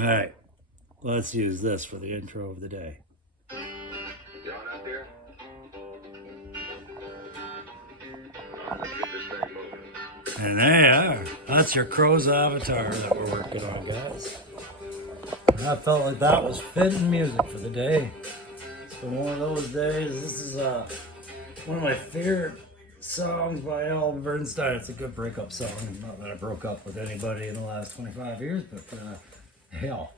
All right, let's use this for the intro of the day. You on out there? Let's get this thing moving. And there you are. That's your crow's avatar that we're working on, guys. And I felt like that was fitting music for the day. It's been one of those days. This is one of my favorite songs by Albert Bernstein. It's a good breakup song. Not that I broke up with anybody in the last 25 years, but hell.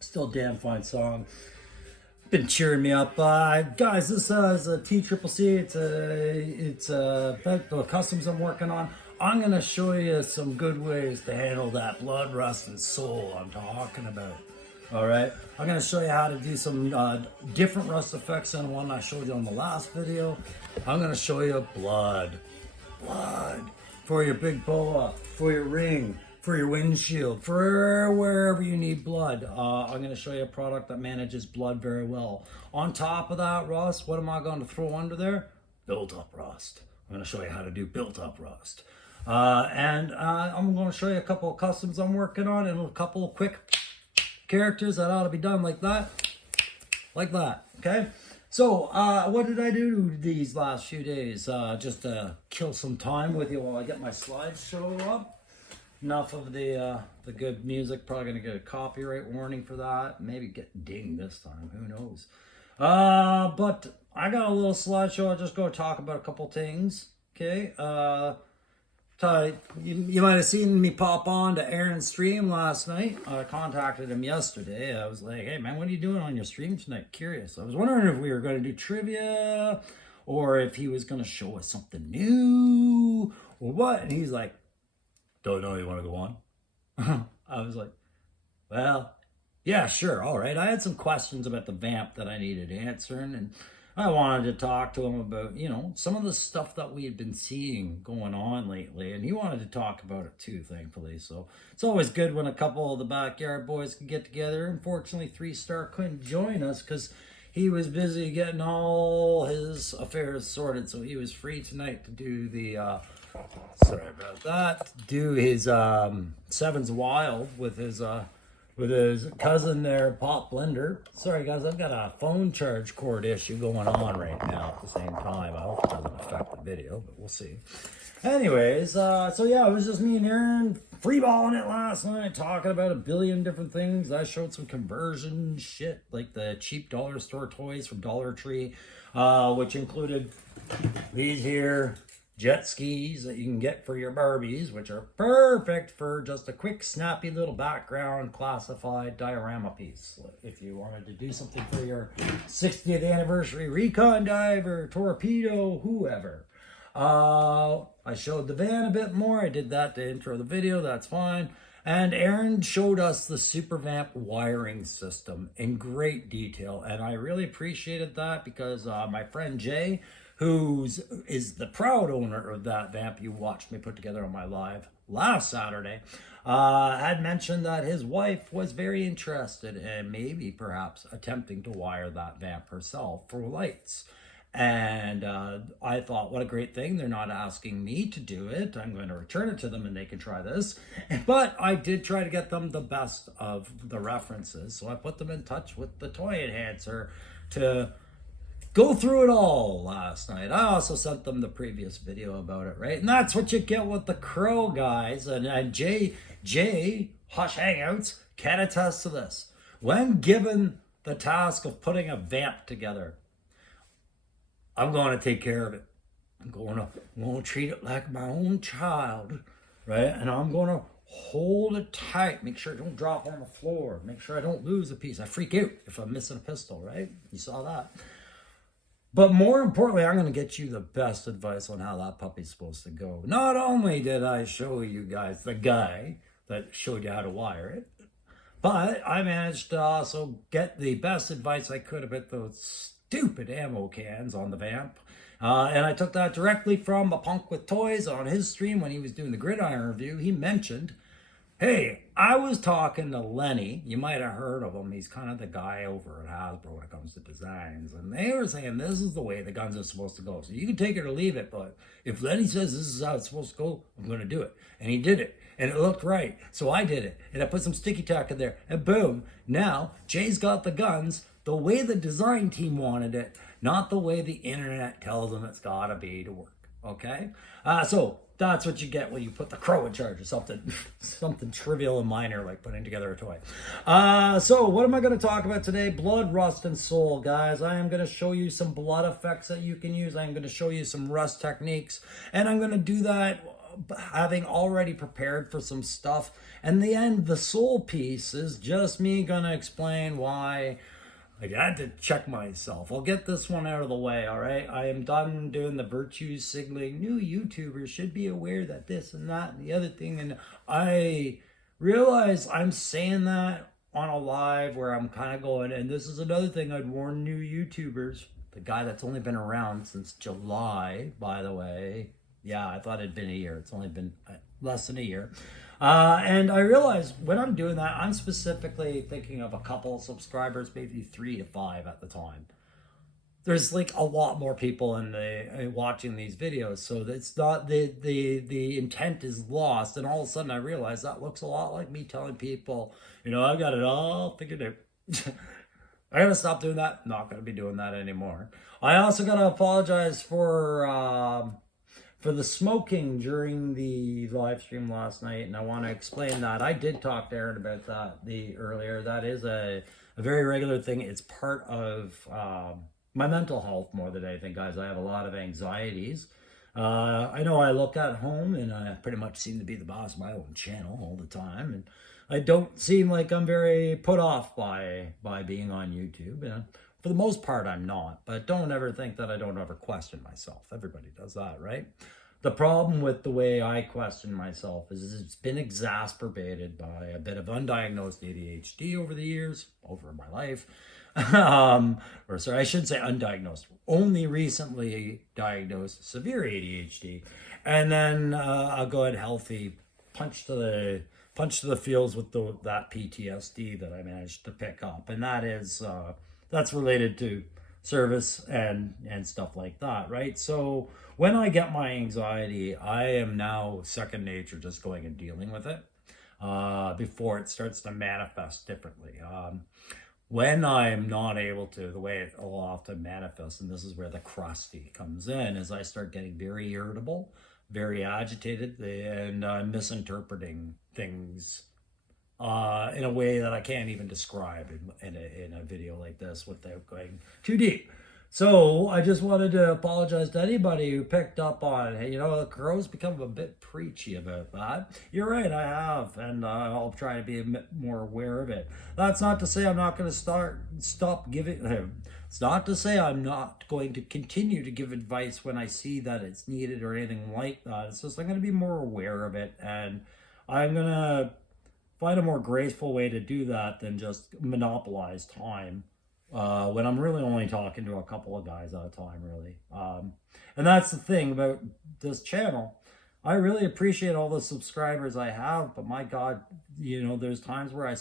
Still a damn fine song. Been cheering me up. Guys, this is a TCCC. It's about the customs I'm working on. I'm going to show you some good ways to handle that blood, rust, and soul I'm talking about. All right, I'm going to show you how to do some different rust effects than one I showed you on the last video. I'm going to show you blood for your big boa, for your ring, for your windshield, for wherever you need blood. I'm going to show you a product that manages blood very well. On top of that rust, what am I going to throw under there? Built-up rust. I'm going to show you how to do built-up rust. And I'm going to show you a couple of customs I'm working on and a couple of quick characters that ought to be done like that, okay? So, what did I do these last few days? Just to kill some time with you while I get my slideshow up. Enough of the good music. Probably gonna get a copyright warning for that. Maybe get dinged this time. Who knows? But I got a little slideshow. I'll just go talk about a couple things. Okay. You might have seen me pop on to Aaron's stream last night. I contacted him yesterday. I was like, hey man, what are you doing on your stream tonight? Curious. I was wondering if we were going to do trivia or if he was going to show us something new or what. And he's like, don't know, you want to go on? I was like, well, yeah, sure. All right. I had some questions about the vamp that I needed answering, and I wanted to talk to him about, some of the stuff that we had been seeing going on lately, and he wanted to talk about it too, thankfully. So it's always good when a couple of the backyard boys can get together. Unfortunately, 3-Star couldn't join us because he was busy getting all his affairs sorted, so he was free tonight to do the sorry about that. Do his Sevens Wild with his cousin there, Pop Blender. Sorry guys, I've got a phone charge cord issue going on right now at the same time. I hope it doesn't affect the video, but we'll see. Anyways, so yeah, it was just me and Aaron freeballing it last night, talking about a billion different things. I showed some conversion shit, like the cheap dollar store toys from Dollar Tree, which included these here jet skis that you can get for your Barbies, which are perfect for just a quick, snappy little background classified diorama piece. If you wanted to do something for your 60th anniversary recon diver, torpedo, whoever. I showed the van a bit more. I did that to intro the video. That's fine. And Aaron showed us the Super Vamp wiring system in great detail. And I really appreciated that because my friend Jay, who is the proud owner of that vamp you watched me put together on my live last Saturday, had mentioned that his wife was very interested in maybe perhaps attempting to wire that vamp herself for lights. And I thought, what a great thing. They're not asking me to do it. I'm going to return it to them and they can try this. But I did try to get them the best of the references. So I put them in touch with the toy enhancer to go through it all last night. I also sent them the previous video about it, right? And that's what you get with the Crow guys. And Jay, Hush Hangouts, can attest to this. When given the task of putting a vamp together, I'm going to take care of it. I'm going to treat it like my own child, right? And I'm going to hold it tight. Make sure it don't drop on the floor. Make sure I don't lose a piece. I freak out if I'm missing a pistol, right? You saw that. But more importantly, I'm going to get you the best advice on how that puppy's supposed to go. Not only did I show you guys the guy that showed you how to wire it, but I managed to also get the best advice I could about those stupid ammo cans on the vamp. And I took that directly from a punk with toys on his stream when he was doing the gridiron review. He mentioned Hey, I was talking to Lenny. You might have heard of him. He's kind of the guy over at Hasbro when it comes to designs. And they were saying this is the way the guns are supposed to go. So you can take it or leave it. But if Lenny says this is how it's supposed to go, I'm going to do it. And he did it. And it looked right. So I did it. And I put some sticky tack in there. And boom. Now Jay's got the guns the way the design team wanted it, not the way the internet tells them it's got to be to work. Okay? So that's what you get when you put the crow in charge of something trivial and minor like putting together a toy. So what am I going to talk about today? Blood, rust, and soul, guys. I am going to show you some blood effects that you can use. I'm going to show you some rust techniques, and I'm going to do that having already prepared for some stuff. And the end, the soul piece is just me going to explain why I had to check myself. I'll get this one out of the way, all right? I am done doing the virtue signaling. New YouTubers should be aware that this and that and the other thing. And I realize I'm saying that on a live where I'm kind of going, and this is another thing I'd warn new YouTubers. The guy that's only been around since July, by the way. Yeah, I thought it'd been a year. It's only been less than a year. And I realize when I'm doing that, I'm specifically thinking of a couple of subscribers, maybe 3 to 5 at the time. There's like a lot more people in watching these videos, so it's not the intent is lost. And all of a sudden, I realize that looks a lot like me telling people, I got it all figured out. I gotta stop doing that. Not gonna be doing that anymore. I also gotta apologize for the smoking during the live stream last night, and I want to explain that. I did talk to Aaron about that earlier. That is a very regular thing. It's part of my mental health more than anything, guys. I have a lot of anxieties. I know I look at home, and I pretty much seem to be the boss of my own channel all the time, and I don't seem like I'm very put off by being on YouTube. And for the most part, I'm not. But don't ever think that I don't ever question myself. Everybody does that, right? The problem with the way I question myself is it's been exacerbated by a bit of undiagnosed ADHD over the years, over my life. Or sorry, I should say undiagnosed. Only recently diagnosed severe ADHD. And then a good, healthy punch to the fields with that PTSD that I managed to pick up. And that's related to service and stuff like that, right? So when I get my anxiety, I am now second nature just going and dealing with it before it starts to manifest differently. When I'm not able to, the way it will often manifest, and this is where the crusty comes in, is I start getting very irritable, very agitated, and misinterpreting things in a way that I can't even describe in a video like this without going too deep. So I just wanted to apologize to anybody who picked up on, hey, the crow's become a bit preachy about that. You're right, I have, and I'll try to be a bit more aware of it. That's not to say I'm not going to stop giving. It's not to say I'm not going to continue to give advice when I see that it's needed or anything like that. It's just I'm going to be more aware of it, and I'm going to find a more graceful way to do that than just monopolize time when I'm really only talking to a couple of guys at a time, really. And that's the thing about this channel. I really appreciate all the subscribers I have, but my God, there's times where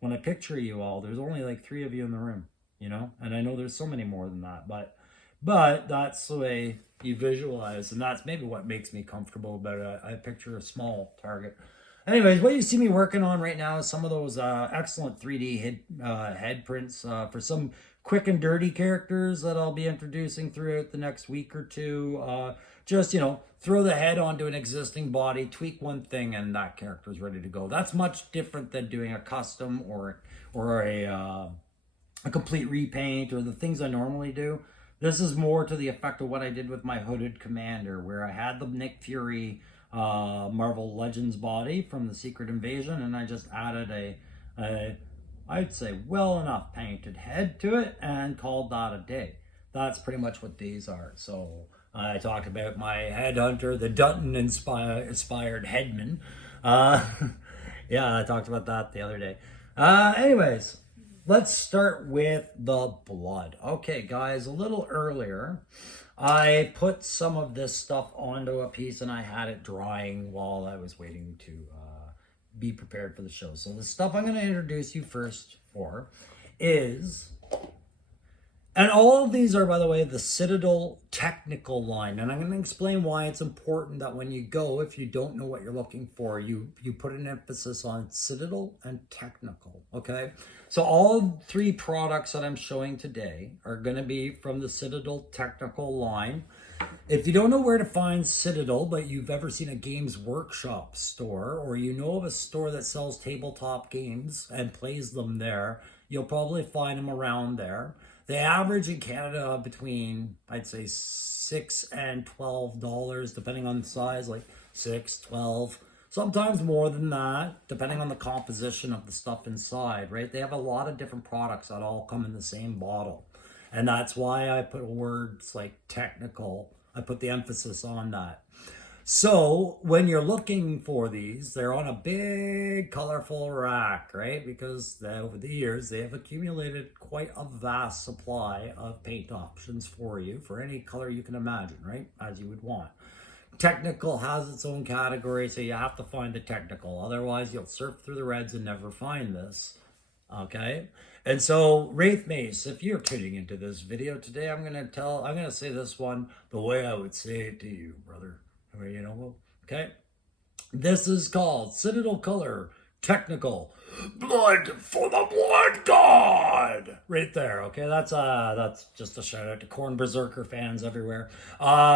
when I picture you all, there's only like 3 of you in the room, and I know there's so many more than that, but that's the way you visualize, and that's maybe what makes me comfortable about it. I picture a small target. Anyways, what you see me working on right now is some of those excellent 3D head prints for some quick and dirty characters that I'll be introducing throughout the next week or two. Just, throw the head onto an existing body, tweak one thing, and that character is ready to go. That's much different than doing a custom or a complete repaint or the things I normally do. This is more to the effect of what I did with my Hooded Commander, where I had the Nick Fury Marvel Legends body from the Secret Invasion, and I just added I'd say well enough painted head to it and called that a day. That's pretty much what these are. So I talked about my headhunter, the Dutton inspired headman. Yeah, I talked about that the other day. Anyways, let's start with the blood. Okay, guys, a little earlier, I put some of this stuff onto a piece and I had it drying while I was waiting to be prepared for the show. So the stuff I'm going to introduce you first for is, and all of these are, by the way, the Citadel technical line. And I'm going to explain why it's important that when you go, if you don't know what you're looking for, you put an emphasis on Citadel and technical, okay? So all 3 products that I'm showing today are going to be from the Citadel technical line. If you don't know where to find Citadel, but you've ever seen a Games Workshop store, or you know of a store that sells tabletop games and plays them there, you'll probably find them around there. They average in Canada between, I'd say, $6 and $12, depending on the size, like 6, 12, sometimes more than that, depending on the composition of the stuff inside, right? They have a lot of different products that all come in the same bottle. And that's why I put words like technical, I put the emphasis on that. So when you're looking for these, they're on a big colorful rack, right? Because over the years, they have accumulated quite a vast supply of paint options for you for any color you can imagine, right? As you would want. Technical has its own category, so you have to find the technical. Otherwise, you'll surf through the reds and never find this. Okay, and so Wraith Mace, if you're tuning into this video today, I'm gonna say this one the way I would say it to you, brother. You know, okay. This is called Citadel Color Technical Blood for the Blood God. Right there. Okay, that's just a shout out to Corn Berserker fans everywhere.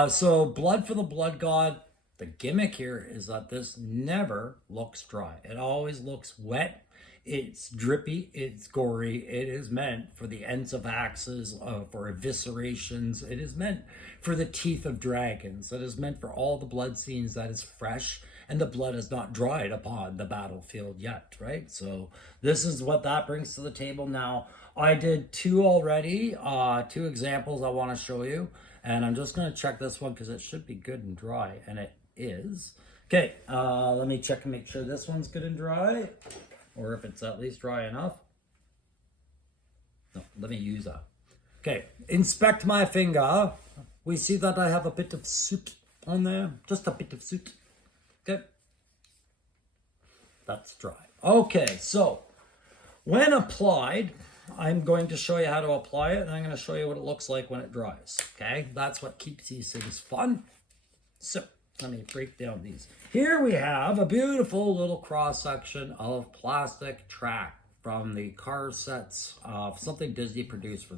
So Blood for the Blood God. The gimmick here is that this never looks dry. It always looks wet. It's drippy, it's gory, it is meant for the ends of axes, for eviscerations, it is meant for the teeth of dragons, it is meant for all the blood scenes that is fresh, and the blood has not dried upon the battlefield yet, right? So this is what that brings to the table. Now, I did 2 already, 2 examples I want to show you, and I'm just going to check this one because it should be good and dry, and it is. Okay, let me check and make sure this one's good and dry. Or if it's at least dry enough. No, let me use that. Okay, inspect my finger. We see that I have a bit of soot on there. Just a bit of soot. Okay. That's dry. Okay, so when applied, I'm going to show you how to apply it, and I'm going to show you what it looks like when it dries. Okay, that's what keeps these things fun. So let me break down these. Here we have a beautiful little cross section of plastic track from the Cars sets of something Disney produced for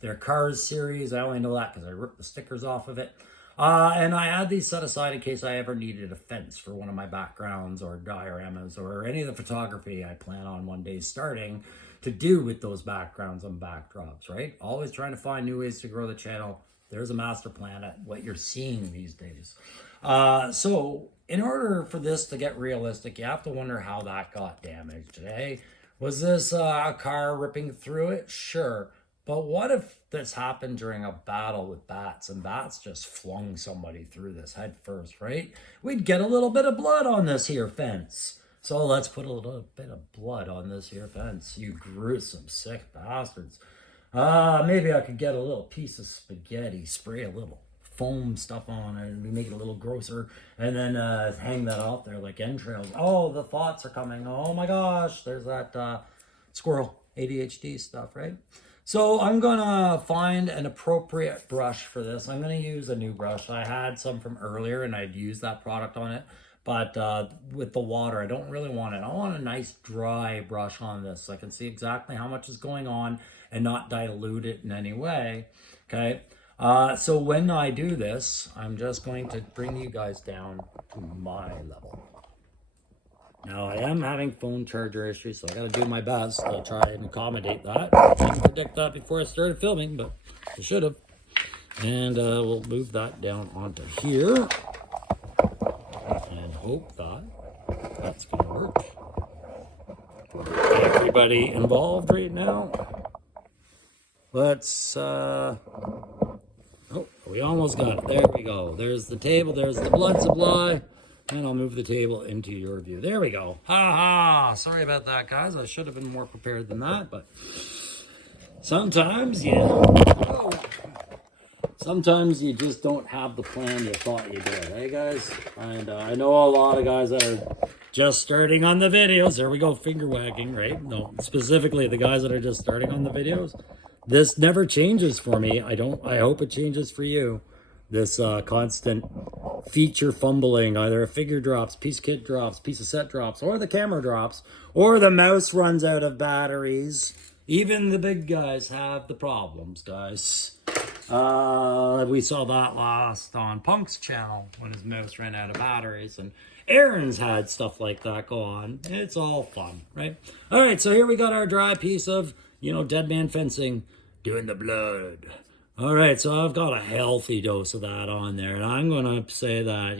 their Cars series. I only know that because I ripped the stickers off of it. And I had these set aside in case I ever needed a fence for one of my backgrounds or dioramas or any of the photography I plan on one day starting to do with those backgrounds and backdrops, right? Always trying to find new ways to grow the channel. There's a master plan at what you're seeing these days. So in order for this to get realistic, you have to wonder how that got damaged. Hey, was this a car ripping through it? Sure. But what if this happened during a battle with bats and bats just flung somebody through this head first, right? We'd get a little bit of blood on this here fence. So let's put a little bit of blood on this here fence, you gruesome, sick bastards. Maybe I could get a little piece of spaghetti, spray a little foam stuff on it, and make it a little grosser, and then hang that out there like entrails. Oh, the thoughts are coming. Oh my gosh, there's that squirrel ADHD stuff, right? So I'm gonna find an appropriate brush for this. I'm gonna use a new brush. I had some from earlier and I'd used that product on it, but with the water, I don't really want it. I want a nice dry brush on this so I can see exactly how much is going on and not dilute it in any way, okay? So when I do this, I'm just going to bring you guys down to my level. Now, I am having phone charger issues, so I gotta do my best to try and accommodate that. I didn't predict that before I started filming, but I should have. And we'll move that down onto here. And hope that that's gonna work. Everybody involved right now. Let's, oh, we almost got it. There we go. There's the table, there's the blood supply. And I'll move the table into your view. There we go. Ha ha. Sorry about that, guys. I should have been more prepared than that, but sometimes, sometimes you just don't have the plan you thought you did, hey guys? And I know a lot of guys that are just starting on the videos. There we go, finger wagging, right? No, specifically the guys that are just starting on the videos. This never changes for me. I hope it changes for you. This constant feature fumbling, either a figure drops, piece kit drops, piece of set drops, or the camera drops, or the mouse runs out of batteries. Even the big guys have the problems, guys. We saw that last on Punk's channel when his mouse ran out of batteries, and Aaron's had stuff like that go on. It's all fun, right? All right, so here we got our dry piece of, dead man fencing, doing the blood. All right, so I've got a healthy dose of that on there, and I'm going to say that,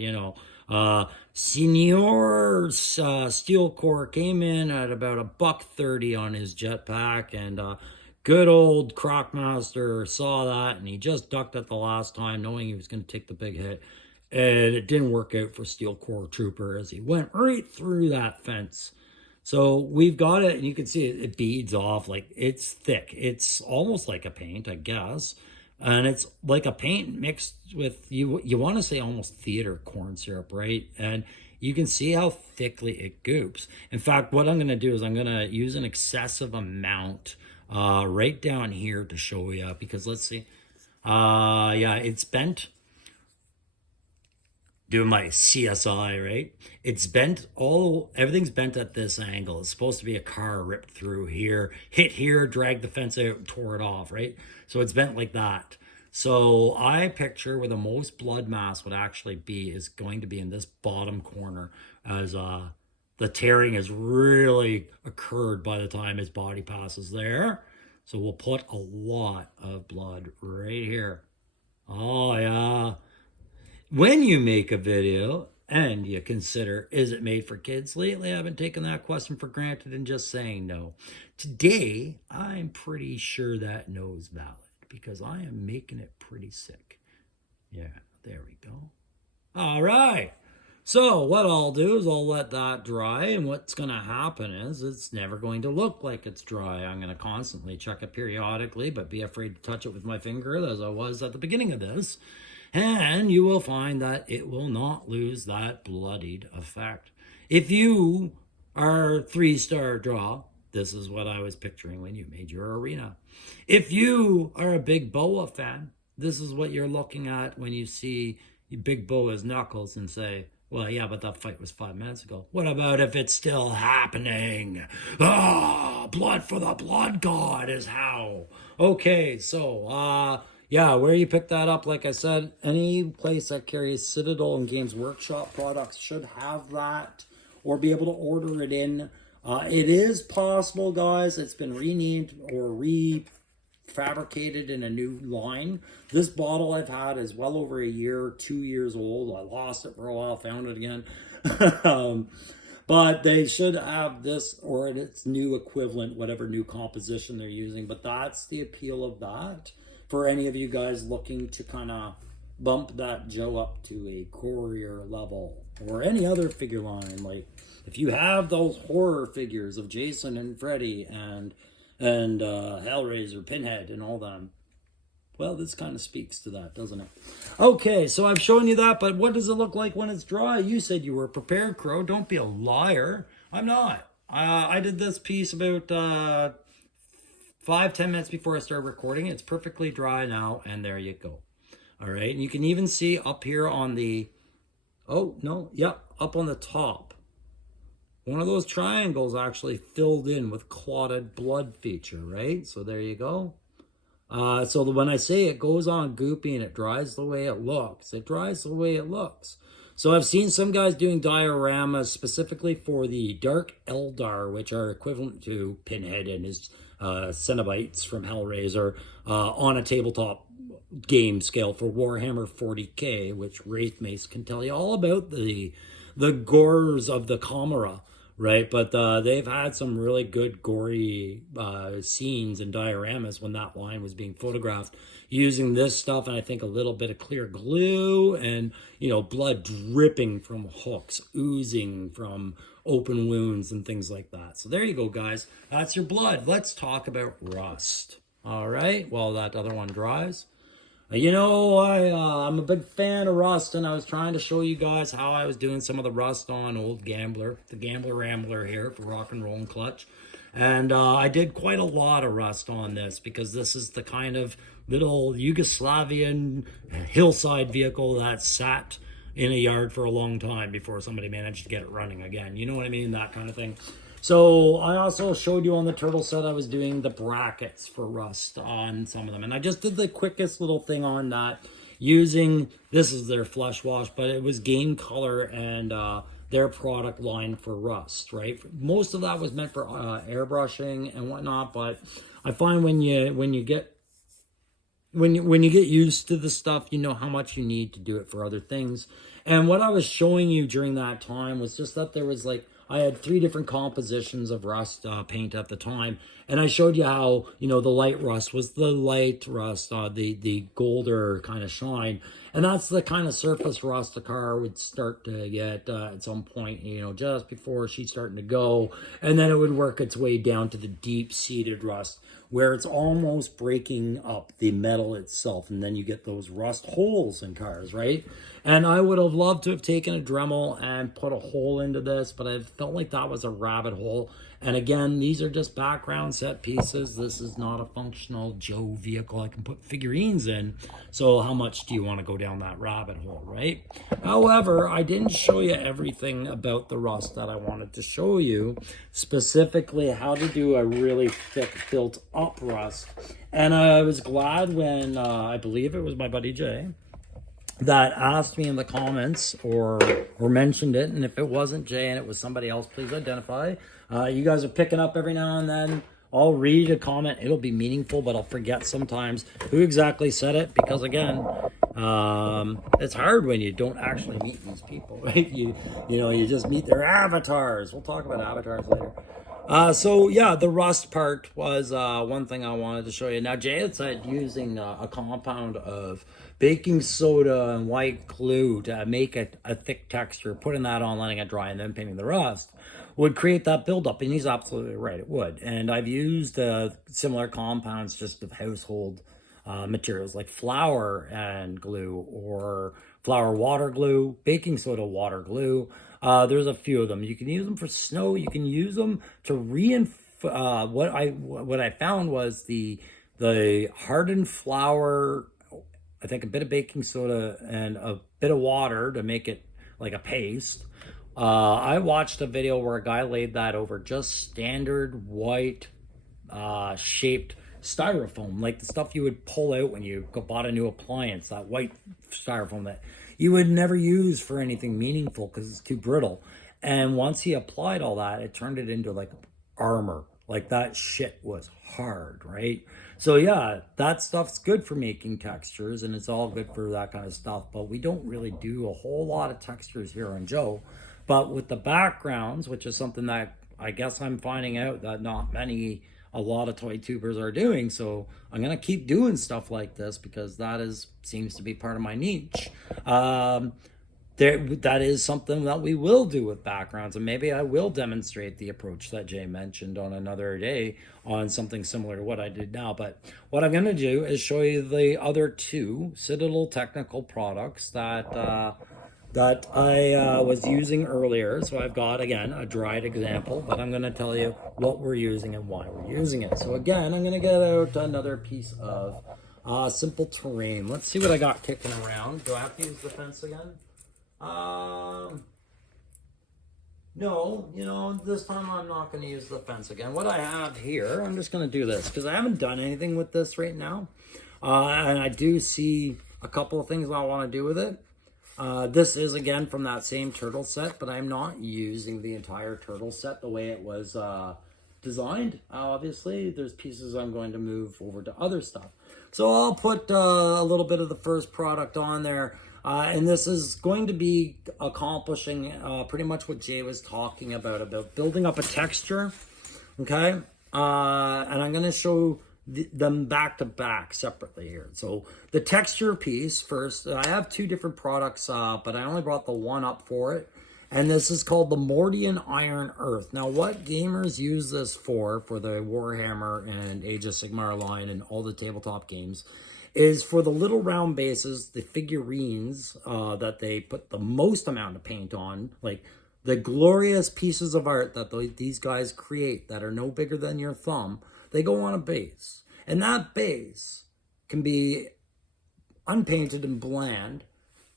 Senior Steel Core came in at about $1.30 on his jetpack, and good old Crocmaster saw that, and he just ducked it the last time, knowing he was going to take the big hit, and it didn't work out for Steel Core Trooper as he went right through that fence. So we've got it, and you can see it beads off, like it's thick. It's almost like a paint, I guess. And it's like a paint mixed with, you want to say almost theater corn syrup, right? And you can see how thickly it goops. In fact, what I'm going to do is I'm going to use an excessive amount right down here to show you, because let's see. Yeah, it's bent. Doing my CSI, right? It's bent, everything's bent at this angle. It's supposed to be a car ripped through here, hit here, drag the fence out, and tore it off, right? So it's bent like that. So I picture where the most blood mass would actually be is going to be in this bottom corner, as the tearing has really occurred by the time his body passes there. So we'll put a lot of blood right here. Oh yeah. When you make a video and you consider, is it made for kids? Lately, I've been taking that question for granted and just saying no. Today, I'm pretty sure that no is valid, because I am making it pretty sick. Yeah, there we go. All right. So what I'll do is I'll let that dry, and what's going to happen is it's never going to look like it's dry. I'm going to constantly check it periodically, but be afraid to touch it with my finger as I was at the beginning of this. And you will find that it will not lose that bloodied effect. If you are 3-star draw, this is what I was picturing when you made your arena. If you are a big Boa fan, this is what you're looking at when you see Big Boa's knuckles and say, well, yeah, but that fight was 5 minutes ago. What about if it's still happening? Blood for the blood god is how. Okay, so, yeah, where you pick that up, like I said, any place that carries Citadel and Games Workshop products should have that, or be able to order it in. It is possible, guys. It's been renamed or refabricated in a new line. This bottle I've had is well over a year, 2 years old. I lost it for a while, found it again. But they should have this or its new equivalent, whatever new composition they're using. But that's the appeal of that. For any of you guys looking to kind of bump that Joe up to a courier level, or any other figure line, like if you have those horror figures of Jason and Freddy and Hellraiser, Pinhead, and all them, well, this kind of speaks to that, doesn't it? Okay, so I've shown you that, but what does it look like when it's dry? You said you were prepared, Crow. Don't be a liar. I'm not. I did this piece about 5-10 minutes before I started recording. It's perfectly dry now, and there you go. All right, and you can even see up here on the, oh no, yep, up on the top, one of those triangles actually filled in with clotted blood feature, right? So there you go. So when I say it goes on goopy and it dries the way it looks, it dries the way it looks. So I've seen some guys doing dioramas specifically for the Dark Eldar, which are equivalent to Pinhead and his Cenobites from Hellraiser, on a tabletop game scale for Warhammer 40k, which Wraith Mace can tell you all about the gores of the Cobra, right? But they've had some really good gory scenes and dioramas when that line was being photographed using this stuff, and I think a little bit of clear glue and, you know, blood dripping from hooks, oozing from open wounds and things like that. So there you go, guys. That's your blood. Let's talk about rust. All right, while that other one dries. I'm a big fan of Rust, and I was trying to show you guys how I was doing some of the Rust on old Gambler, the Gambler Rambler here for Rock and Roll and Clutch. And I did quite a lot of Rust on this because this is the kind of little Yugoslavian hillside vehicle that sat in a yard for a long time before somebody managed to get it running again. You know what I mean? That kind of thing. So I also showed you on the turtle set I was doing the brackets for Rust on some of them. And I just did the quickest little thing on that using, this is their flush wash, but it was Game Color and their product line for Rust, right? Most of that was meant for airbrushing and whatnot, but I find when you get used to the stuff, you know how much you need to do it for other things. And what I was showing you during that time was just that there was like, I had 3 different compositions of Rust paint at the time. And I showed you how, the light Rust was the light Rust, the golder kind of shine. And that's the kind of surface Rust the car would start to get at some point, just before she's starting to go. And then it would work its way down to the deep-seated Rust, where it's almost breaking up the metal itself. And then you get those rust holes in cars, right? And I would have loved to have taken a Dremel and put a hole into this, but I felt like that was a rabbit hole. And again, these are just background set pieces. This is not a functional Joe vehicle I can put figurines in. So how much do you want to go down that rabbit hole, right? However, I didn't show you everything about the Rust that I wanted to show you, specifically how to do a really thick built up Rust. And I was glad when, I believe it was my buddy Jay, that asked me in the comments or mentioned it. And if it wasn't Jay and it was somebody else, please identify. You guys are picking up every now and then. I'll read a comment. It'll be meaningful, but I'll forget sometimes who exactly said it because, again, it's hard when you don't actually meet these people, right? You just meet their avatars. We'll talk about avatars later. So yeah, the Rust part was one thing I wanted to show you. Now, Jay had said using a compound of baking soda and white glue to make a thick texture, putting that on, letting it dry, and then painting the Rust would create that buildup. And he's absolutely right, it would. And I've used similar compounds just of household materials like flour and glue, or flour water glue, baking soda water glue. There's a few of them. You can use them for snow. You can use them to reinforce. What I found was the hardened flour, I think a bit of baking soda and a bit of water to make it like a paste. I watched a video where a guy laid that over just standard white shaped styrofoam, like the stuff you would pull out when you bought a new appliance, that white styrofoam that you would never use for anything meaningful because it's too brittle. And once he applied all that, it turned it into like armor. Like that shit was hard, right? So yeah, that stuff's good for making textures and it's all good for that kind of stuff, but we don't really do a whole lot of textures here on Joe. But with the backgrounds, which is something that I guess I'm finding out that not a lot of toy tubers are doing. So I'm going to keep doing stuff like this because seems to be part of my niche. That is something that we will do with backgrounds, and maybe I will demonstrate the approach that Jay mentioned on another day on something similar to what I did now. But what I'm going to do is show you the other 2 Citadel technical products that I was using earlier. So I've got, again, a dried example, but I'm going to tell you what we're using and why we're using it. So again, I'm going to get out another piece of simple terrain. Let's see what I got kicking around. Do I have to use the fence again? No, this time I'm not going to use the fence again. What I have here, I'm just going to do this because I haven't done anything with this right now. And I do see a couple of things I want to do with it. This is, again, from that same turtle set, but I'm not using the entire turtle set the way it was designed. Obviously, there's pieces I'm going to move over to other stuff. So I'll put a little bit of the first product on there. And this is going to be accomplishing pretty much what Jay was talking about building up a texture, okay? And I'm going to show them back to back separately here. So the texture piece first, I have 2 different products, but I only brought the one up for it. And this is called the Mordian Iron Earth. Now, what gamers use this for the Warhammer and Age of Sigmar line and all the tabletop games, is for the little round bases, the figurines that they put the most amount of paint on, like the glorious pieces of art that these guys create that are no bigger than your thumb, they go on a base. And that base can be unpainted and bland,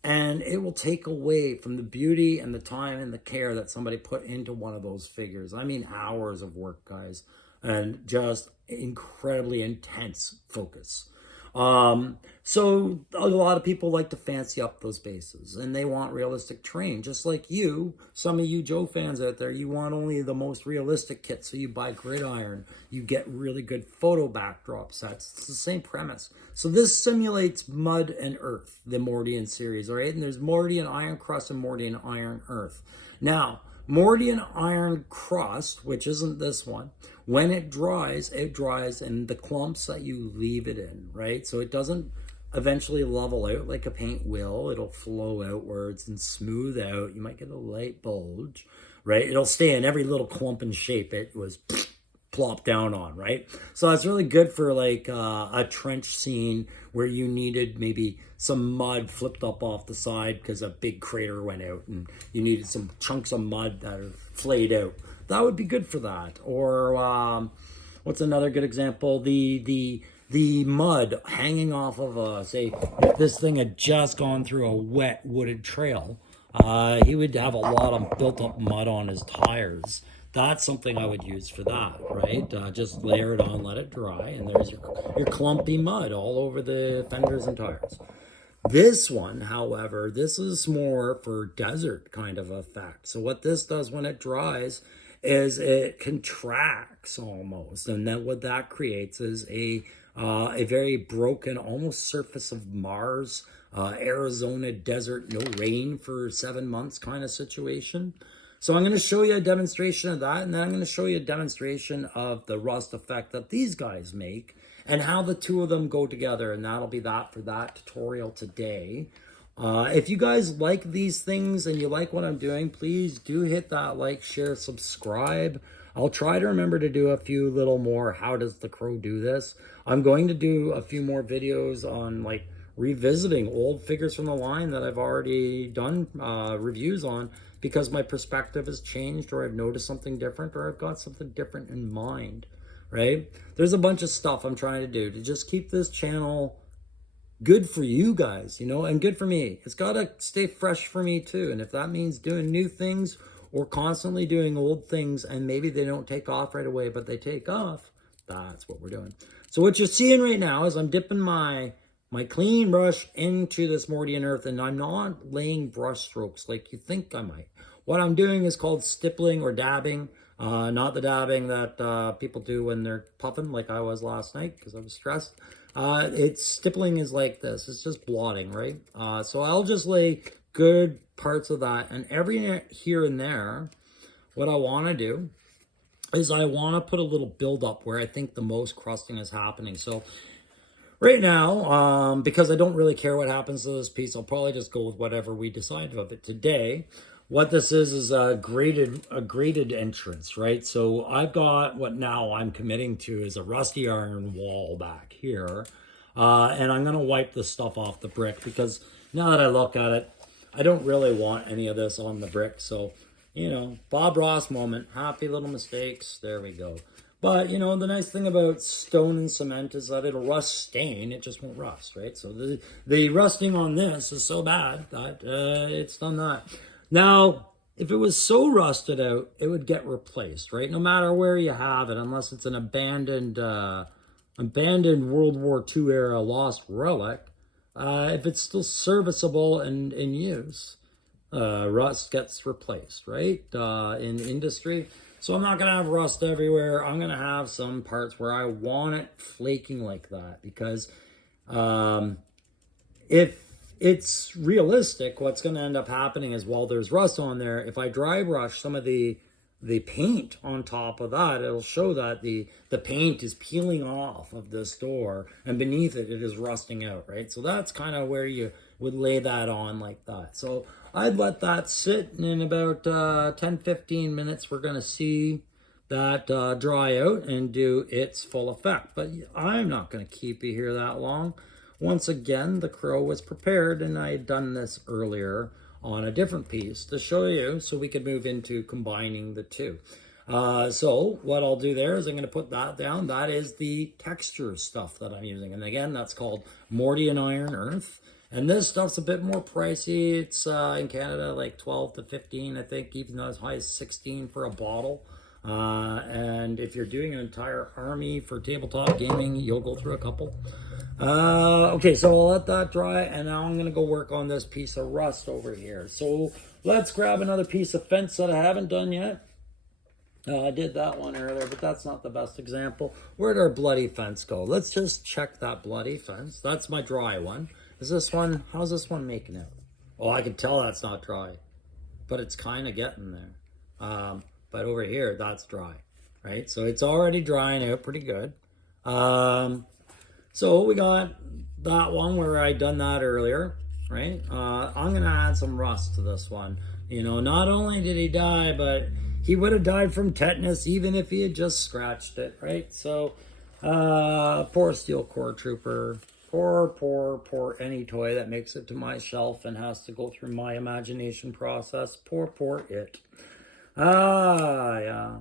and it will take away from the beauty and the time and the care that somebody put into one of those figures. I mean, hours of work, guys, and just incredibly intense focus. So a lot of people like to fancy up those bases, and they want realistic terrain, just like you. Some of you Joe fans out there, you want only the most realistic kit, so you buy gridiron. You get really good photo backdrop sets. It's the same premise. So this simulates mud and earth, the Mordian series, all right? And there's Mordian Iron Crust and Mordian Iron Earth. Now, Mordian Iron Crust, which isn't this one, when it dries in the clumps that you leave it in, right? So it doesn't eventually level out like a paint will. It'll flow outwards and smooth out. You might get a light bulge, right? It'll stay in every little clump and shape it was plopped down on, right? So that's really good for like a trench scene where you needed maybe some mud flipped up off the side because a big crater went out and you needed some chunks of mud that are flayed out. That would be good for that. Or what's another good example? The mud hanging off of say if this thing had just gone through a wet wooded trail, he would have a lot of built up mud on his tires. That's something I would use for that, right? Just layer it on, let it dry, and there's your clumpy mud all over the fenders and tires. This one, however, this is more for desert kind of effect. So what this does when it dries is it contracts almost, and then what that creates is a very broken, almost surface of Mars, Arizona desert, no rain for 7 months kind of situation. So I'm going to show you a demonstration of that, and then I'm going to show you a demonstration of the rust effect that these guys make and how the two of them go together, and that'll be that for that tutorial today. If you guys like these things and you like what I'm doing, please do hit that like, share, subscribe. I'll try to remember to do a few little more how does the crow do this. I'm going to do a few more videos on like revisiting old figures from the line that I've already done reviews on, because my perspective has changed, or I've noticed something different, or I've got something different in mind, right? There's a bunch of stuff I'm trying to do to just keep this channel good for you guys, you know, and good for me. It's got to stay fresh for me too. And if that means doing new things or constantly doing old things, and maybe they don't take off right away, but they take off, that's what we're doing. So what you're seeing right now is I'm dipping my clean brush into this Mordian Earth, and I'm not laying brush strokes like you think I might. What I'm doing is called stippling or dabbing, not the dabbing that people do when they're puffing like I was last night because I was stressed. Stippling is like this. It's just blotting, right? So I'll just lay good parts of that, and every here and there, what I want to do is I want to put a little build up where I think the most crusting is happening. So right now, because I don't really care what happens to this piece, I'll probably just go with whatever we decide of it today. What this is a graded entrance, right? So I've got what now I'm committing to is a rusty iron wall back here. And I'm going to wipe the stuff off the brick, because now that I look at it, I don't really want any of this on the brick. So, you know, Bob Ross moment, happy little mistakes. There we go. But, you know, the nice thing about stone and cement is that it'll rust stain. It just won't rust, right? So the rusting on this is so bad that it's done that. Now, if it was so rusted out, it would get replaced, right? No matter where you have it, unless it's an abandoned World War II era lost relic. If it's still serviceable and in use, rust gets replaced, right? In industry. So I'm not going to have rust everywhere. I'm going to have some parts where I want it flaking like that, because if it's realistic, what's going to end up happening is while there's rust on there, if I dry brush some of the paint on top of that, it'll show that the paint is peeling off of this door, and beneath it, it is rusting out, right? So that's kind of where you would lay that on like that. So I'd let that sit, and in about 10-15 minutes, we're going to see that dry out and do its full effect. But I'm not going to keep you here that long. once again, the crow was prepared, and I had done this earlier on a different piece to show you so we could move into combining the two. So what I'll do there is I'm going to put that down. That is the texture stuff that I'm using. And again, that's called Mortian Iron Earth. And this stuff's a bit more pricey. It's in Canada like 12 to 15, I think, even as high as 16 for a bottle. And if you're doing an entire army for tabletop gaming, you'll go through a couple. Okay, so I'll let that dry, and now I'm going to go work on this piece of rust over here. So let's grab another piece of fence that I haven't done yet. I did that one earlier, but that's not the best example. Where'd our bloody fence go? Let's just check that bloody fence. That's my dry one. Is this one, how's this one making it? Oh, I can tell that's not dry, but it's kind of getting there. But over here, that's dry, right? So it's already drying out pretty good. So we got that one where I done that earlier, right? I'm gonna add some rust to this one. You know, not only did he die, but he would have died from tetanus even if he had just scratched it, right? So, poor Steel Core Trooper. Poor any toy that makes it to my shelf and has to go through my imagination process. Poor it. Yeah.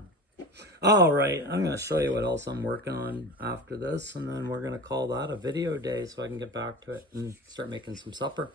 All right, I'm going to show you what else I'm working on after this, and then we're going to call that a video day so I can get back to it and start making some supper.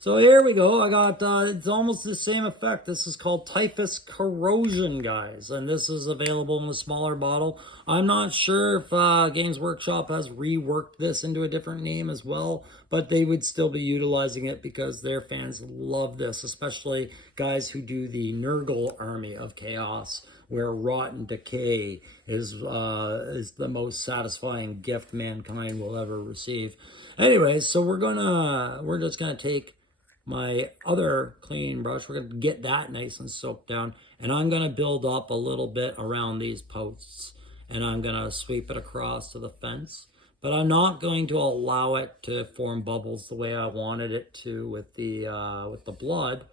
So here we go. I got, it's almost the same effect. This is called Typhus Corrosion, guys. And this is available in a smaller bottle. I'm not sure if Games Workshop has reworked this into a different name as well, but they would still be utilizing it because their fans love this, especially guys who do the Nurgle Army of Chaos, where rot and decay is the most satisfying gift mankind will ever receive. Anyway, so we're just gonna take my other clean brush. We're gonna get that nice and soaked down, and I'm gonna build up a little bit around these posts, and I'm gonna sweep it across to the fence. But I'm not going to allow it to form bubbles the way I wanted it to with the blood,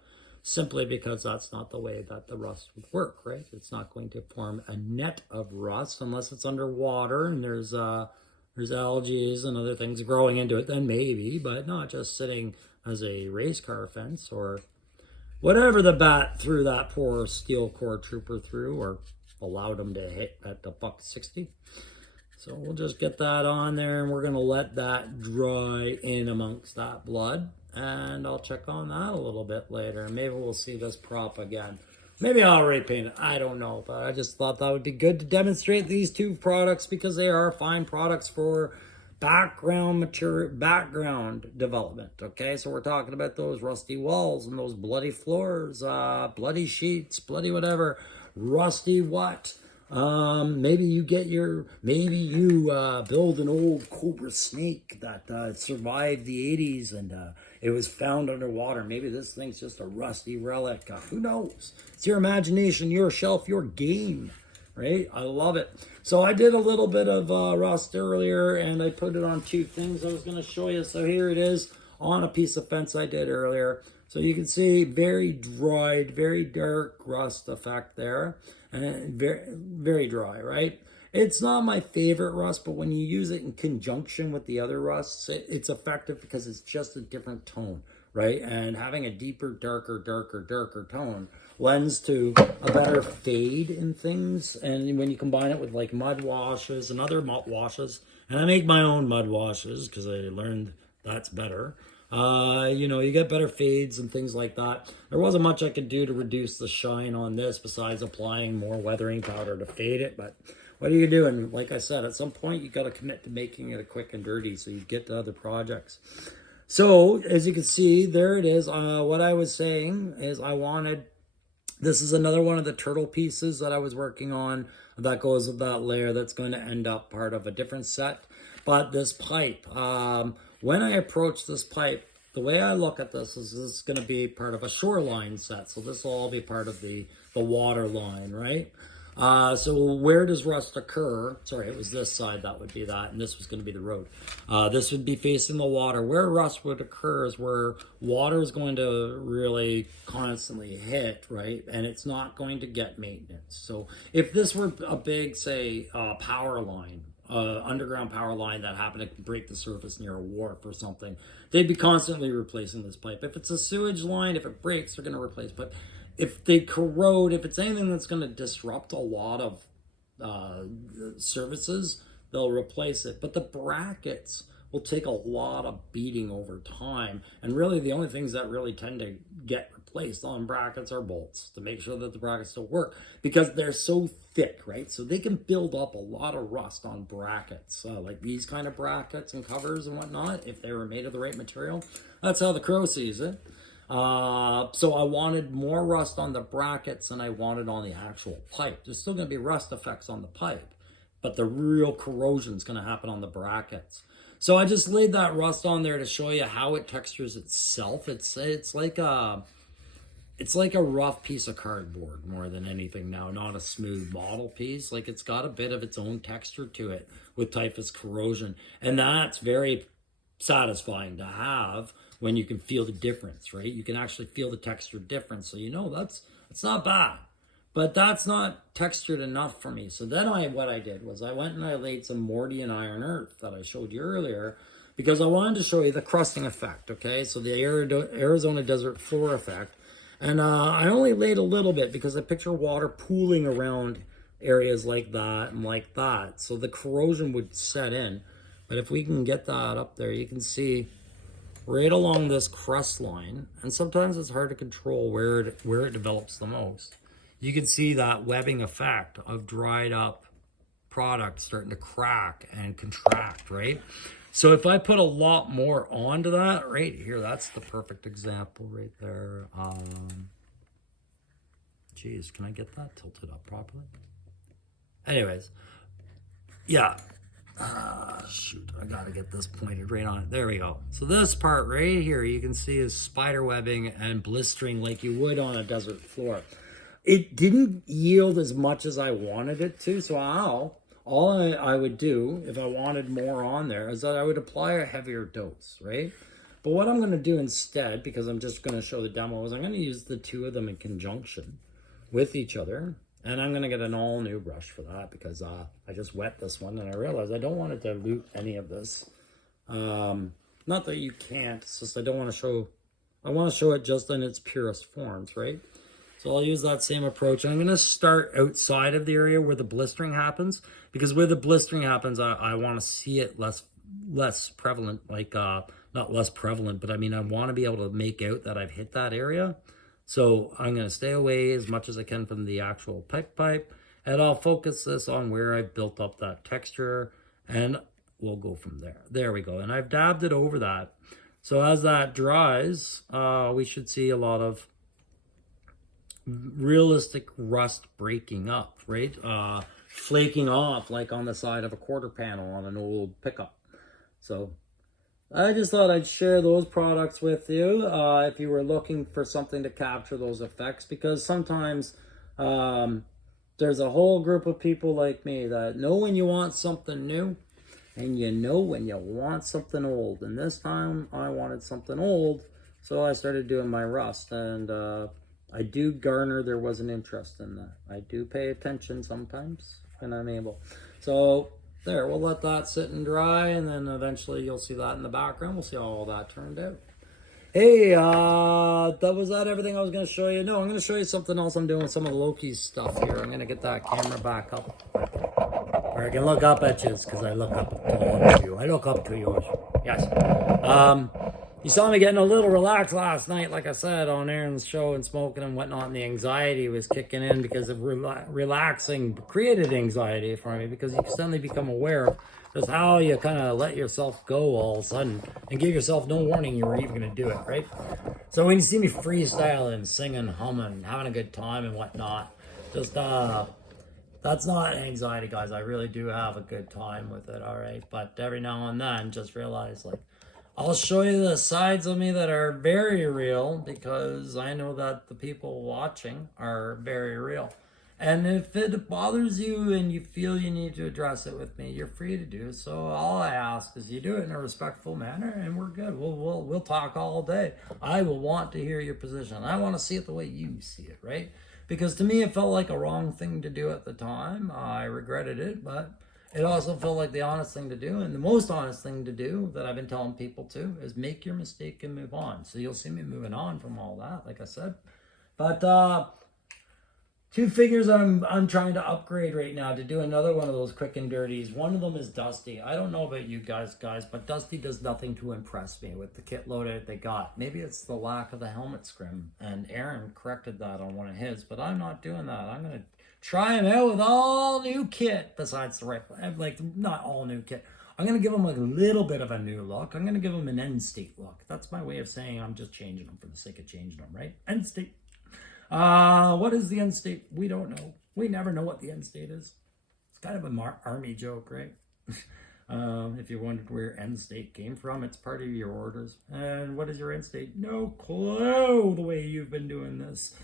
simply because that's not the way that the rust would work, right? It's not going to form a net of rust unless it's underwater and there's algae and other things growing into it, then maybe, but not just sitting as a race car fence or whatever the bat threw that poor Steel Core Trooper through, or allowed him to hit at the $1.60. So we'll just get that on there, and we're going to let that dry in amongst that blood, and I'll check on that a little bit later. Maybe we'll see this prop again. Maybe I'll repaint it. I don't know, but I just thought that would be good to demonstrate these two products because they are fine products for background development. Okay, so we're talking about those rusty walls and those bloody floors, bloody sheets, bloody whatever, rusty what. Maybe you build an old Cobra snake that survived the 80s and it was found underwater. Maybe this thing's just a rusty relic. Who knows? It's your imagination, your shelf, your game, right? I love it. So I did a little bit of rust earlier, and I put it on two things I was going to show you. So here it is on a piece of fence I did earlier. So you can see very dried, very dark rust effect there. And very, very dry, right? It's not my favorite rust, but when you use it in conjunction with the other rusts, it's effective because it's just a different tone, right? And having a deeper, darker tone lends to a better fade in things. And when you combine it with like mud washes and other mud washes, and I make my own mud washes because I learned that's better. You get better fades and things like that. There wasn't much I could do to reduce the shine on this besides applying more weathering powder to fade it. But what are you doing? Like I said, at some point you got to commit to making it quick and dirty so you get to other projects. So as you can see, there it is. What I was saying is this is another one of the turtle pieces that I was working on that goes with that layer that's going to end up part of a different set. But this pipe, when I approach this pipe, the way I look at this is going to be part of a shoreline set. So this will all be part of the water line, right? So where does rust occur? Sorry, it was this side that would be that, and this was going to be the road. This would be facing the water. Where rust would occur is where water is going to really constantly hit, right? And it's not going to get maintenance. So if this were a big, say, power line, underground power line that happened to break the surface near a wharf or something, they'd be constantly replacing this pipe. If it's a sewage line, if it breaks, they're going to replace. But if they corrode, if it's anything that's going to disrupt a lot of services, they'll replace it. But the brackets will take a lot of beating over time. And really the only things that really tend to get replaced on brackets are bolts to make sure that the brackets still work, because they're so thick, right? So they can build up a lot of rust on brackets, like these kind of brackets and covers and whatnot. If they were made of the right material, that's how the crow sees it. So I wanted more rust on the brackets than I wanted on the actual pipe. There's still going to be rust effects on the pipe, but the real corrosion is going to happen on the brackets. So I just laid that rust on there to show you how it textures itself. It's like a rough piece of cardboard more than anything now, not a smooth model piece. Like, it's got a bit of its own texture to it with typhus corrosion, and that's very satisfying to have when you can feel the difference, right? You can actually feel the texture difference, so you know that's not bad. But that's not textured enough for me. So then what I did was I went and I laid some Morty and iron earth that I showed you earlier, because I wanted to show you the crusting effect, okay? So the Arizona desert floor effect. And I only laid a little bit because I picture water pooling around areas like that and like that. So the corrosion would set in. But if we can get that up there, you can see right along this crust line, and sometimes it's hard to control where it develops the most. You can see that webbing effect of dried up product starting to crack and contract, right? So if I put a lot more onto that right here, that's the perfect example right there. Geez, can I get that tilted up properly? Anyways, yeah. Shoot, I gotta get this pointed right on it. There we go. So this part right here, you can see is spider webbing and blistering like you would on a desert floor. It didn't yield as much as I wanted it to, so all I would do if I wanted more on there is that I would apply a heavier dose, right? But what I'm going to do instead, because I'm just going to show the demo, is I'm going to use the two of them in conjunction with each other. And I'm going to get an all new brush for that, because I just wet this one and I realized I don't want to dilute any of this. Not that you can't, it's just I want to show it just in its purest forms, right? So I'll use that same approach. I'm going to start outside of the area where the blistering happens, because where the blistering happens, I want to see it less prevalent, like not less prevalent, but I mean, I want to be able to make out that I've hit that area. So I'm going to stay away as much as I can from the actual pipe, and I'll focus this on where I've built up that texture, and we'll go from there. There we go. And I've dabbed it over that. So as that dries, we should see a lot of realistic rust breaking up, right? Flaking off like on the side of a quarter panel on an old pickup. So I just thought I'd share those products with you if you were looking for something to capture those effects, because sometimes there's a whole group of people like me that know when you want something new and you know when you want something old. And this time I wanted something old, so I started doing my rust, and I do garner there was an interest in that. I do pay attention sometimes when I'm able. So there, we'll let that sit and dry, and then eventually you'll see that in the background. We'll see how all that turned out. Hey, was that everything I was going to show you? No, I'm going to show you something else I'm doing with some of Loki's stuff here. I'm going to get that camera back up. Or I can look up at you, because I look up to all of you. I look up to yours. Yes. You saw me getting a little relaxed last night, like I said, on Aaron's show and smoking and whatnot, and the anxiety was kicking in because of relaxing created anxiety for me, because you suddenly become aware of just how you kind of let yourself go all of a sudden and give yourself no warning you were even going to do it, right? So when you see me freestyling, singing, humming, having a good time and whatnot, just that's not anxiety, guys. I really do have a good time with it, all right? But every now and then, just realize, like, I'll show you the sides of me that are very real, because I know that the people watching are very real. And if it bothers you and you feel you need to address it with me, you're free to do so. All I ask is you do it in a respectful manner, and we're good. We'll talk all day. I will want to hear your position. I want to see it the way you see it, right? Because to me, it felt like a wrong thing to do at the time. I regretted it, but it also felt like the honest thing to do, and the most honest thing to do that I've been telling people too is make your mistake and move on. So you'll see me moving on from all that, like I said. But two figures I'm trying to upgrade right now to do another one of those quick and dirties. One of them is Dusty. I don't know about you guys, but Dusty does nothing to impress me with the kit loadout they got. Maybe it's the lack of the helmet scrim, and Aaron corrected that on one of his, but I'm not doing that. I'm gonna try him out with all new kit besides the rifle. Like, not all new kit. I'm gonna give him like a little bit of a new look. I'm gonna give him an end state look. That's my way of saying I'm just changing them for the sake of changing them, right? End state. What is the end state? We don't know. We never know what the end state is. It's kind of a army joke, right? If you wondered where end state came from, it's part of your orders. And what is your end state? No clue the way you've been doing this.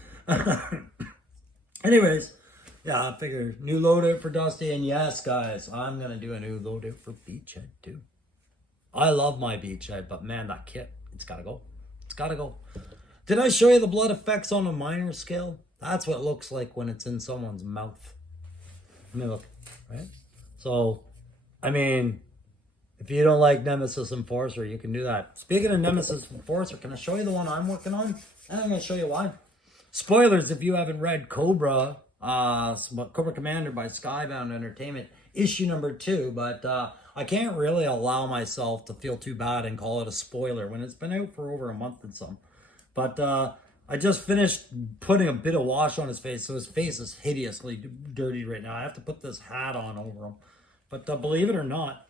Anyways, yeah, I figured new loadout for Dusty. And yes, guys, I'm going to do a new loadout for Beachhead too. I love my Beachhead, but man, that kit, it's got to go. It's got to go. Did I show you the blood effects on a minor scale? That's what it looks like when it's in someone's mouth. I mean, look, right? So, I mean, if you don't like Nemesis Enforcer, you can do that. Speaking of Nemesis Enforcer, can I show you the one I'm working on? And I'm going to show you why. Spoilers if you haven't read Cobra, Cobra Commander by Skybound Entertainment, issue number 2, but I can't really allow myself to feel too bad and call it a spoiler when it's been out for over a month and some. But I just finished putting a bit of wash on his face, so his face is hideously dirty right now. I have to put this hat on over him. But believe it or not,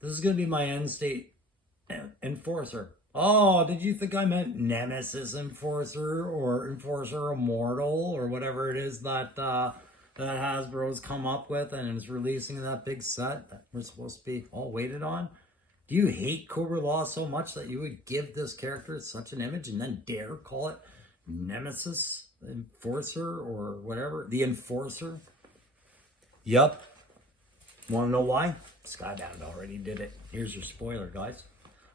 this is going to be my end state Enforcer. Oh, did you think I meant Nemesis Enforcer or Enforcer Immortal or whatever it is that that Hasbro's come up with and is releasing that big set that we're supposed to be all waited on? Do you hate Cobra Law so much that you would give this character such an image and then dare call it Nemesis Enforcer or whatever? The Enforcer? Yup. Want to know why? Skybound already did it. Here's your spoiler, guys.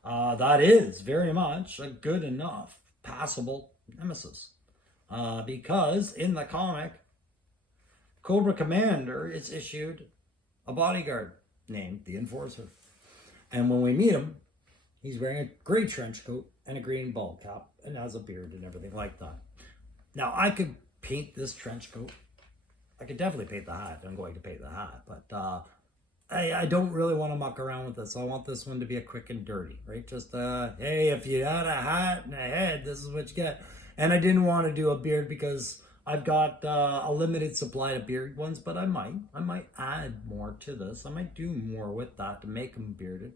That is very much a good enough, passable Nemesis. Because in the comic, Cobra Commander is issued a bodyguard named the Enforcer. And when we meet him, he's wearing a gray trench coat and a green ball cap and has a beard and everything like that. Now, I could paint this trench coat. I could definitely paint the hat. I'm going to paint the hat. But I don't really want to muck around with this. I want this one to be a quick and dirty, right? Just, hey, if you had a hat and a head, this is what you get. And I didn't want to do a beard because I've got a limited supply of beard ones, but I might add more to this. I might do more with that to make him bearded.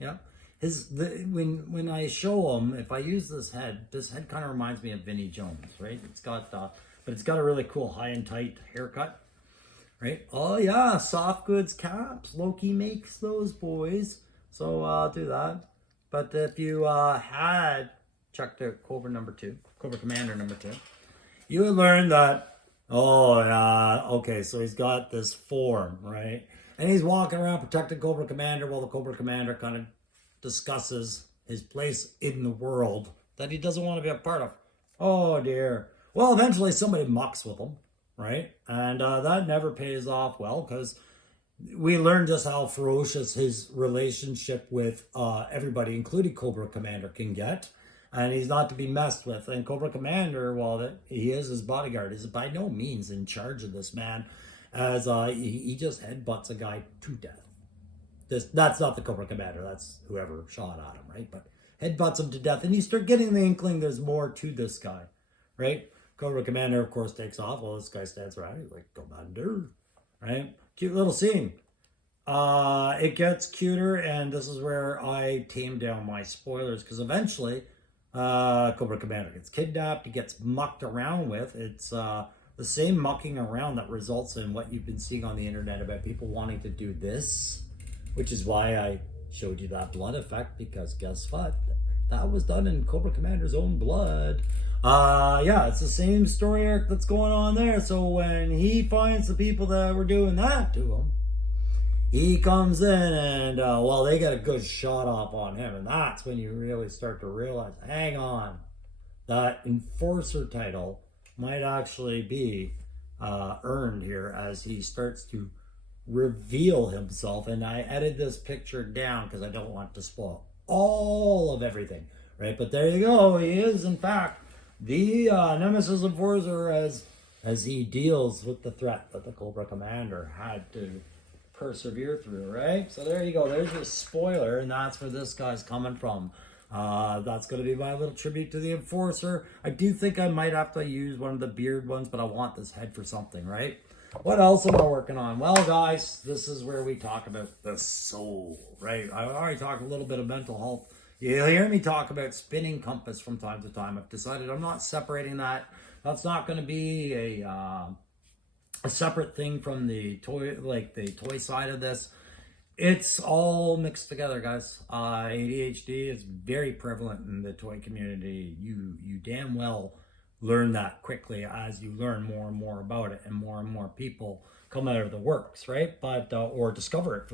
Yeah, when I show him, if I use this head kind of reminds me of Vinnie Jones, right? It's got but it's got a really cool high and tight haircut, right? Oh yeah, soft goods caps. Loki makes those, boys. So I'll do that. But if you had checked out Cobra Commander number 2, you would learn that, okay, so he's got this form, right? And he's walking around protecting Cobra Commander while the Cobra Commander kind of discusses his place in the world that he doesn't want to be a part of. Oh, dear. Well, eventually somebody mucks with him, right? And that never pays off well because we learned just how ferocious his relationship with everybody, including Cobra Commander, can get. And he's not to be messed with. And Cobra Commander, while he is his bodyguard, is by no means in charge of this man, as he just headbutts a guy to death. That's not the Cobra Commander, that's whoever shot at him, right? But headbutts him to death, and you start getting the inkling there's more to this guy, right? Cobra Commander, of course, takes off. Well, this guy stands around, he's like, Commander, right? Cute little scene. It gets cuter, and this is where I tame down my spoilers, because eventually Cobra Commander gets kidnapped, he gets mucked around with. It's the same mucking around that results in what you've been seeing on the internet about people wanting to do this, which is why I showed you that blood effect, because guess what? That was done in Cobra Commander's own blood. Yeah, it's the same story arc that's going on there. So when he finds the people that were doing that to him, he comes in and, well, they get a good shot off on him. And that's when you really start to realize, hang on, that Enforcer title might actually be earned here as he starts to reveal himself. And I edited this picture down because I don't want to spoil all of everything, right? But there you go. He is, in fact, the Nemesis Enforcer as he deals with the threat that the Cobra Commander had to persevere through, right? So there you go. There's your spoiler, and that's where this guy's coming from. That's going to be my little tribute to the Enforcer. I do think I might have to use one of the beard ones, but I want this head for something, right? What else am I working on? Well, guys, this is where we talk about the soul, right? I already talked a little bit of mental health. You'll hear me talk about spinning compass from time to time. I've decided I'm not separating that. That's not going to be a separate thing from the toy, like the toy side of this. It's all mixed together, guys. ADHD is very prevalent in the toy community. You damn well learn that quickly as you learn more and more about it, and more people come out of the works, right? But or discover it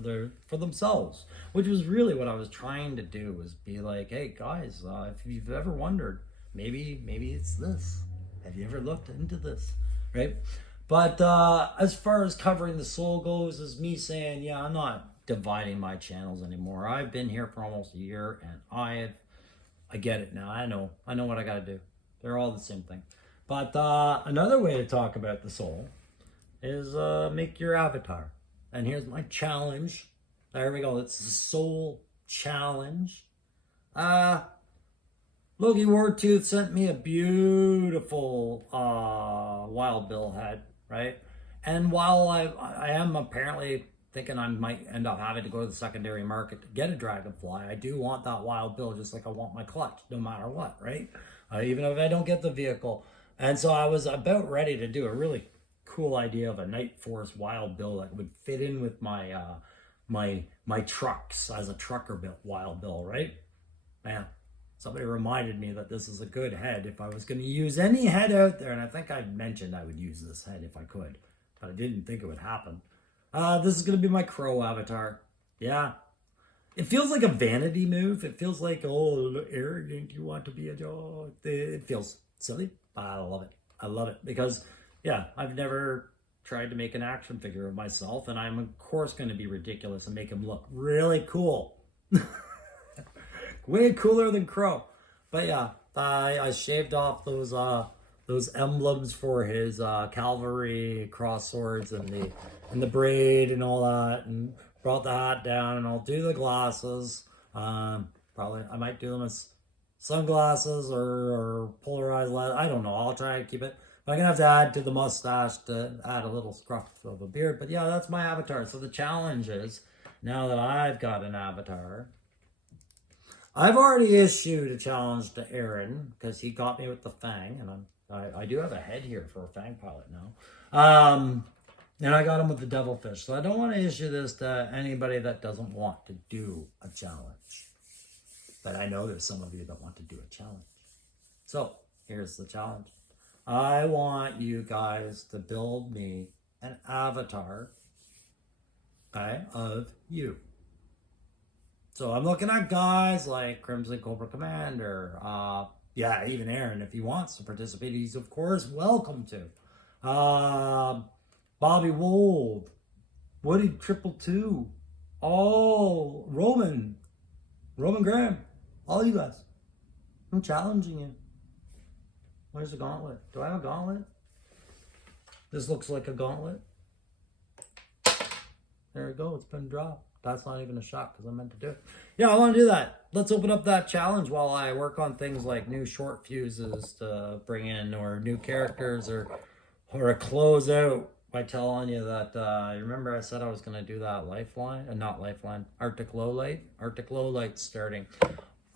for themselves, which was really what I was trying to do, was be like, hey guys, if you've ever wondered, maybe it's this. Have you ever looked into this, right? But as far as covering the soul goes, is me saying, yeah, I'm not dividing my channels anymore. I've been here for almost a year, and I get it now. I know what I got to do. They're all the same thing. But another way to talk about the soul is make your avatar. And here's my challenge. There we go. It's the soul challenge. Logie Wardtooth sent me a beautiful Wild Bill head, right? And while I am apparently thinking I might end up having to go to the secondary market to get a Dragonfly, I do want that Wild Bill just like I want my clutch, no matter what, right? Even if I don't get the vehicle. And so I was about ready to do a really cool idea of a Night Force Wild Bill that would fit in with my my trucks as a trucker built Wild Bill, right? Man, somebody reminded me that this is a good head if I was going to use any head out there, and I think I mentioned I would use this head if I could, but I didn't think it would happen. This is going to be my crow avatar. Yeah. It feels like a vanity move. It feels like, oh, arrogant, you want to be a dog. It feels silly. I love it. I love it because, yeah, I've never tried to make an action figure of myself, and I'm, of course, going to be ridiculous and make him look really cool. Way cooler than Crow. But, yeah, I shaved off those emblems for his cavalry cross swords and the braid and all that, and brought the hat down, and I'll do the glasses. Probably I might do them as sunglasses or polarized leather. I don't know. I'll try to keep it. But I'm gonna have to add to the mustache to add a little scruff of a beard. But yeah, that's my avatar. So the challenge is, now that I've got an avatar, I've already issued a challenge to Aaron because he got me with the Fang, and I do have a head here for a Fang pilot now. And I got him with the Devilfish. So I don't want to issue this to anybody that doesn't want to do a challenge. But I know there's some of you that want to do a challenge. So here's the challenge. I want you guys to build me an avatar, okay, of you. So I'm looking at guys like Crimson Cobra Commander. Yeah, even Aaron, if he wants to participate, he's of course welcome to. Bobby Wold, Woody 222, Roman Graham, all you guys. I'm challenging you. Where's the gauntlet? Do I have a gauntlet? This looks like a gauntlet. There we go, it's been dropped. That's not even a shot because I meant to do it. Yeah, I want to do that. Let's open up that challenge while I work on things like new short fuses to bring in, or new characters, or a closeout. By telling you that, you remember I said I was going to do that Lifeline, not Lifeline, Arctic Low Light starting.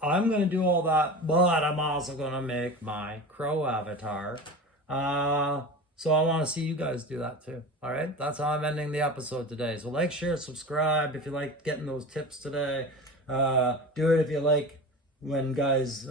I'm going to do all that, but I'm also going to make my Crow avatar. So I want to see you guys do that too. All right, that's how I'm ending the episode today. So like, share, subscribe if you like getting those tips today. Do it if you like when guys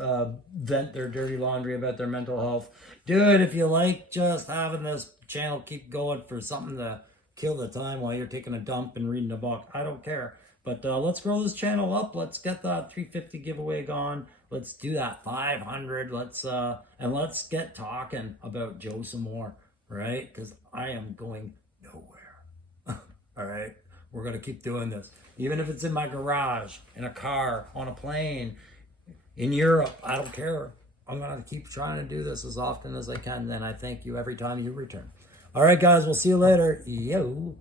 vent their dirty laundry about their mental health. Do it if you like just having this channel keep going for something to kill the time while you're taking a dump and reading a book. I don't care. But let's grow this channel up. Let's get that 350 giveaway gone. Let's do that 500. Let's get talking about Joe some more, right? Because I am going nowhere. All right, we're gonna keep doing this, even if it's in my garage, in a car, on a plane, in Europe. I don't care. I'm gonna keep trying to do this as often as I can. And I thank you every time you return. All right, guys, we'll see you later. Yo.